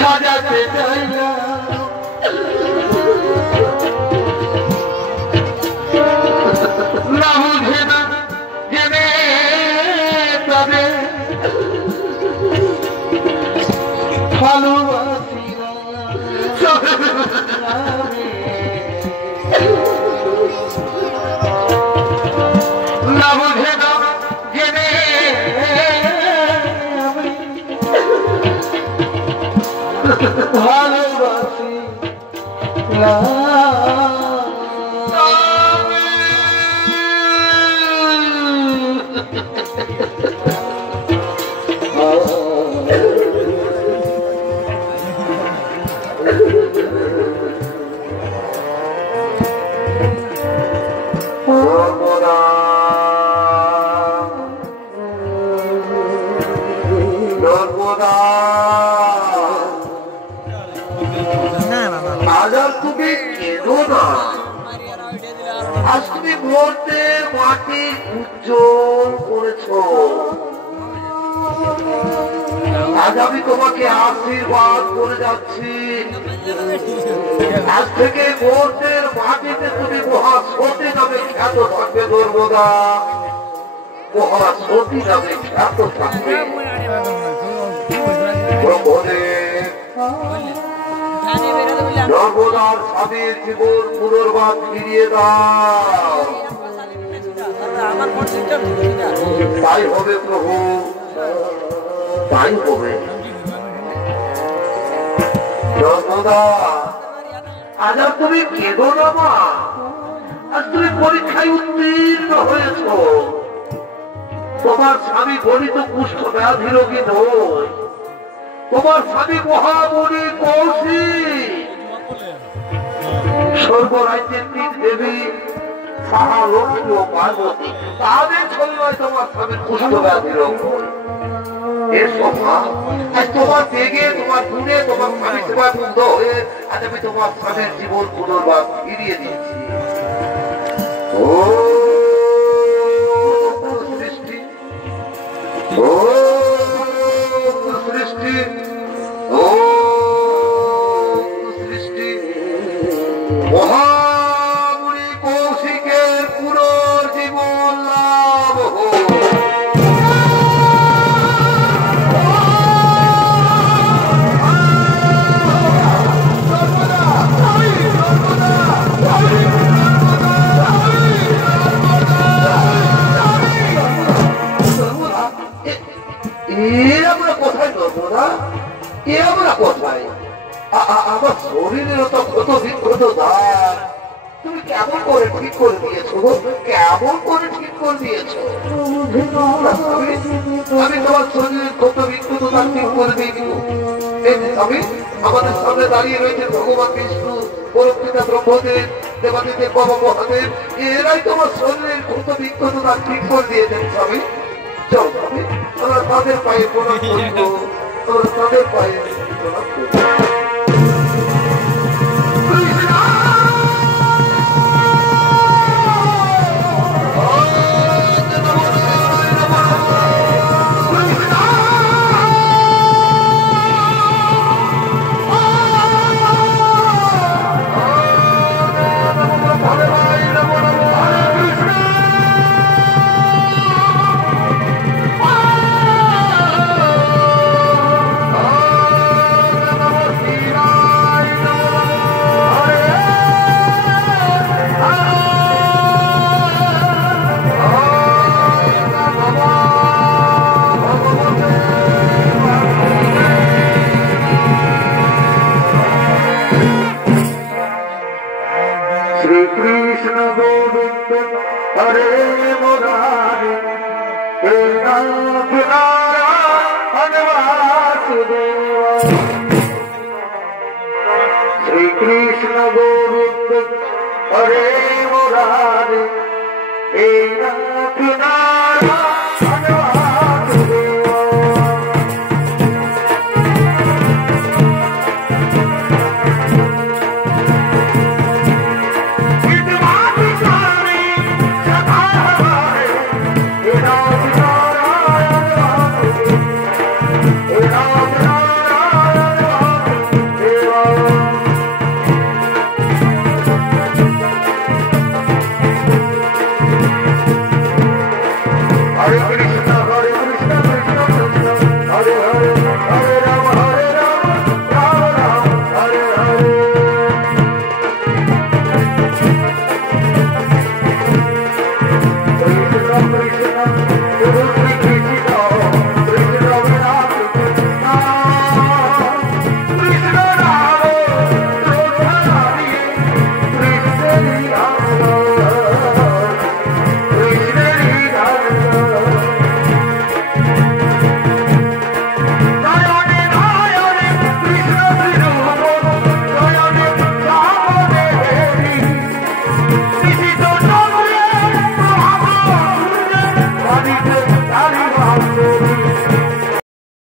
সাজাতে চাই না না বুঝে না জেনে তবে ভালোবাসি না বুঝে না জেনে ভালোবাসি না আজ তুমি মুহূর্তে মাটি উজ্জ্বল করেছ আজ আমি তোমাকে আশীর্বাদ করে যাচ্ছি আজ থেকে মুহূর্তের মাটিতে তুমি মহাসতী নামে খ্যাত থাকবে নর্মদা মহাসতী নামে খ্যাত থাকবে নর্মদার স্বামীর জীবন পুনর্বার ফিরিয়ে দাও তাই হবে প্রভু তাই হবে নর্মদা আজ আর তুমি কেঁদো না মা আজ তুমি পরীক্ষায় উত্তীর্ণ হয়েছ তোমার স্বামী গণিত কুষ্ঠ ব্যাধি রোগী নয় তোমার স্বামী মহামণি কৌশিক স্বর্গরাজ্যের তিন দেবী সাহা লক্ষ্মী ও পার্বতী তাদের ছলনায় তোমার স্বামীর কুষ্ঠ ব্যাধি রোগ এসো মা আজ তোমার বেগে তোমার গুণে তোমার স্বামী সেবায় মুগ্ধ হয়ে আজ আমি তোমার স্বামীর জীবন পুনর্বার ফিরিয়ে দিচ্ছি ও সৃষ্টি ও সৃষ্টি ও সৃষ্টি মহামণি কৌশিকের পুনর্জীবন লাভ আমার শরীরের তো ক্ষত বিক্ষত দাগ তুমি কেমন করে ঠিক করে দিয়েছো কেমন করে ঠিক করে দিয়েছো আমি তোমার শরীরের ক্ষত বিক্ষত দাগ ঠিক করে দিয়ে দিব আমি আমাদের সামনে দাঁড়িয়ে রয়েছে ভগবান বিষ্ণু পরমপিতা ব্রহ্মদেব দেবাদেবের বাবা মহাদেব এরাই তোমার শরীরের ক্ষত বিক্ষত দাগ ঠিক করে দিয়েছেন স্বামী চল স্বামী আমরা তাদের পায়ে প্রণাম করবো আমরা তাদের পায়ে প্রণাম করবো हरे मुरारी हे नाथ नारायण वासुदेवा श्री कृष्ण गोविंद हरे मुरारी हे नाथ नारायण वासुदेवा Hare Krishna.